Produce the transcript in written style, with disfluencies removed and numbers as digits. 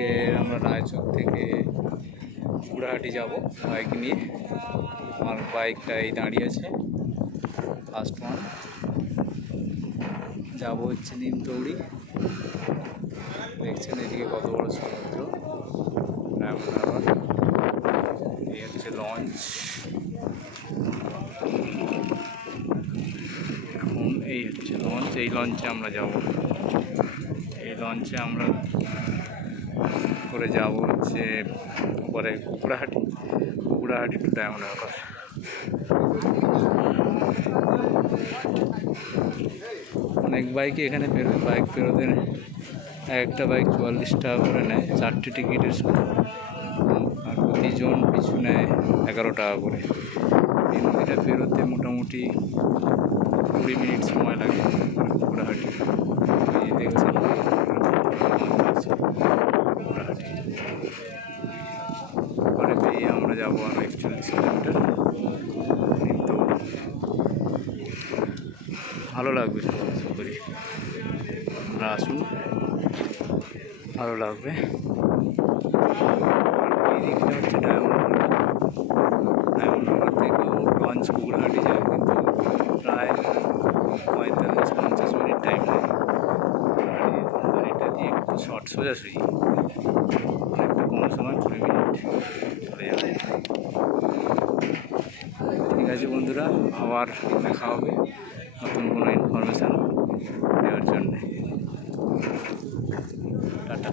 আজকে আমরা রায়চক থেকে গুড়াহাটি যাব বাইক নিয়ে। আমার বাইকটা এই দাঁড়িয়ে আছে, ফার্স্ট ওয়ান। যাবো হচ্ছে নিমতৌড়ি। দেখছেন এদিকে কত বড় সমুদ্র, এই হচ্ছে লঞ্চ। এখন এই হচ্ছে লঞ্চ, এই লঞ্চে আমরা যাব। এই লঞ্চে আমরা করে যাব হচ্ছে পরে গুড়াহাটি টু ডায়মন্ড হারবার। অনেক বাইকই এখানে বেরোয়, বাইক বেরোতে একটা বাইক 44 টাকা করে নেয়, 4টে টিকিটের সময়, আর প্রতিজন পিছু নেয় 11 টাকা করে। এই নদীটা বেরোতে মোটামুটি 20 মিনিট সময় লাগে গুড়াহাটি। এই দেখছেন পরে পেয়ে আমরা যাবো আর 41 কিলোমিটার। কিন্তু ভালো লাগবে আশা করি, আমরা আসুন, ভালো লাগবে। এই দিকটা হচ্ছে ডায়মন্ড হারবার থেকেও লঞ্চ গুড়াহাটি যায়, কিন্তু প্রায় 45-50 মিনিট টাইম লাগে। আর এটা দিয়ে একটু শর্ট সোজাসুজি অনেকটা কম সময় 20 মিনিট চলে যাবে। ঠিক আছে বন্ধুরা, আবার দেখা হবে নতুন কোনো ইনফরমেশান দেওয়ার জন্যে। টাটা।